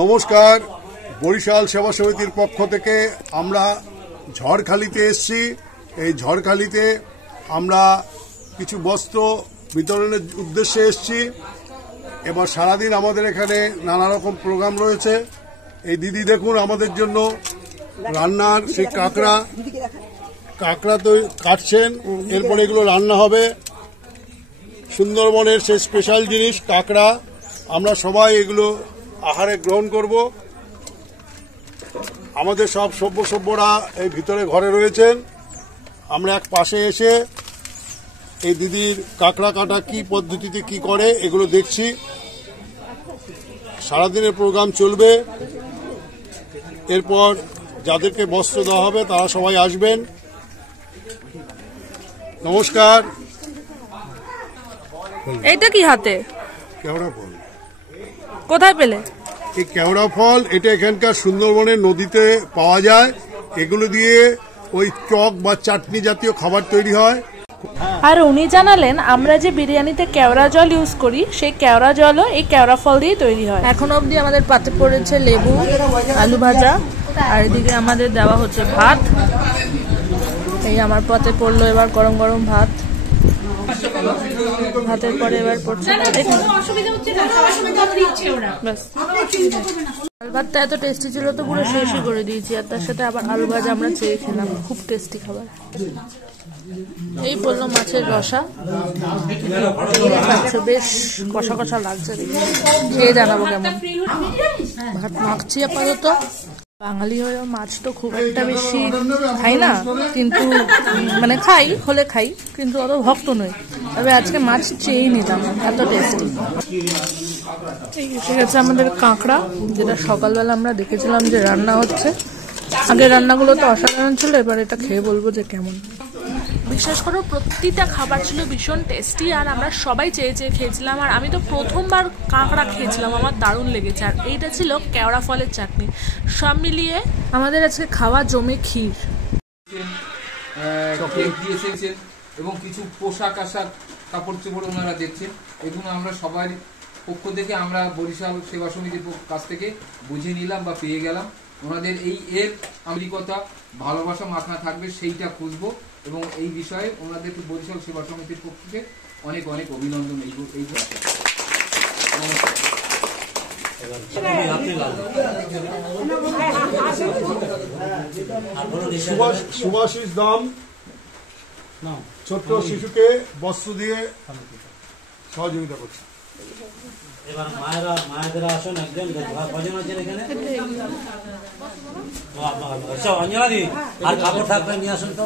নমস্কার, বরিশাল সেবা সমিতির পক্ষ থেকে আমরা ঝড়খালিতে এসেছি। এই ঝড়খালিতে আমরা কিছু বস্ত্র বিতরণের উদ্দেশ্যে এসেছি। এবার সারাদিন আমাদের এখানে নানা রকম প্রোগ্রাম রয়েছে। এই দিদি দেখুন আমাদের জন্য রান্নার সেই কাঁকড়া তো কাটছেন, এরপরে এগুলো রান্না হবে। সুন্দরবনের সেই স্পেশাল জিনিস কাঁকড়া, আমরা সবাই এগুলো আহারে গ্রহণ করব। আমাদের সব সভ্যরা এই ভিতরে ঘরে রয়েছেন। আমরা এক পাশে এসে এই দিদির কাঁকড়া কাটা কি পদ্ধতিতে কি করে এগুলো দেখছি। সারাদিনের প্রোগ্রাম চলবে। এরপর যাদেরকে বস্ত্র দেওয়া হবে তারা সবাই আসবেন। নমস্কার। এইটা কি হাতে? কেওড়া ফল। কোথায় পেলে? এই কেওড়া ফল এটা এখানকার সুন্দরবনের নদীতে পাওয়া যায়। এগুলো দিয়ে ওই টক বা চাটনি জাতীয় খাবার তৈরি হয়। আর উনি জানালেন আমরা যে বিরিয়ানিতে কেওড়া জল ইউজ করি সেই কেওড়া জলও এই কেওড়া ফল দিয়ে তৈরি হয়। এখন অবধি আমাদের পাতে পড়েছে লেবু, আলু ভাজা, আর এদিকে আমাদের দেওয়া হচ্ছে ভাত। এই আমার পাতে পড়লো এবার গরম গরম ভাত। ভাতের পরে এবার পড়ছে ভাতটা এত টেস্টি ছিল তো পুরো শেষই করে দিয়েছি। আর তার সাথে আবার আলু ভাজা আমরা চেয়ে খেলাম, খুব টেস্টি খাবার। এই বললো মাছের রসা, বেশ কষা কষা লাগছে, খেয়ে জানাবো কেমন। ভাত মাখছি আপাতত। বাঙালি হয়েও মাছ তো খুব একটা বেশি খাই না, কিন্তু মানে খাই হলে খাই, কিন্তু অত ভক্ত নই। তবে আজকে মাছ চেয়েই নিলাম, এত টেস্টি। এসে গেছে আমাদের কাঁকড়া, যেটা সকালবেলা আমরা দেখেছিলাম যে রান্না হচ্ছে। আগের রান্নাগুলো তো অসাধারণ ছিল, এবার এটা খেয়ে বলবো যে কেমন। বিশ্বাস করো প্রতিটা খাবার ছিল ভীষণ টেস্টি, আর আমরা সবাই চেয়ে চেয়ে খেয়েছিলাম। আর আমি তো প্রথমবার কাঁকড়া খেয়েছিলাম, আমার দারুণ লেগেছে। আর এইটা ছিল কেওড়া ফলের চাটনি। সব মিলিয়ে আমাদের আজকে খাওয়া জমে ক্ষীর। এবং কিছু পোশাক আশাক কাপড় চোপড় ওনারা দেখছেন। এগুলো আমরা সবার পক্ষ থেকে আমরা বরিশাল সেবা সমিতির কাছ থেকে বুঝে নিলাম বা পেয়ে গেলাম। ওনাদের এর আন্তরিকতা ভালোবাসা মাথা থাকবে সেইটা খুঁজবো, এবং এই বিষয়ে ওনাদের বরিশাল সেবা সমিতির পক্ষ থেকে অনেক অনেক অভিনন্দন। সুভাষিস দাম ছোট্ট শিশুকে বস্ত্র দিয়ে সহযোগিতা করছে। এবার মায়েরা আসুন, একজন কজন আছেন এখানে? অঞ্জনা দি, আর কাপড় থাকলে নিয়ে আসুন তো।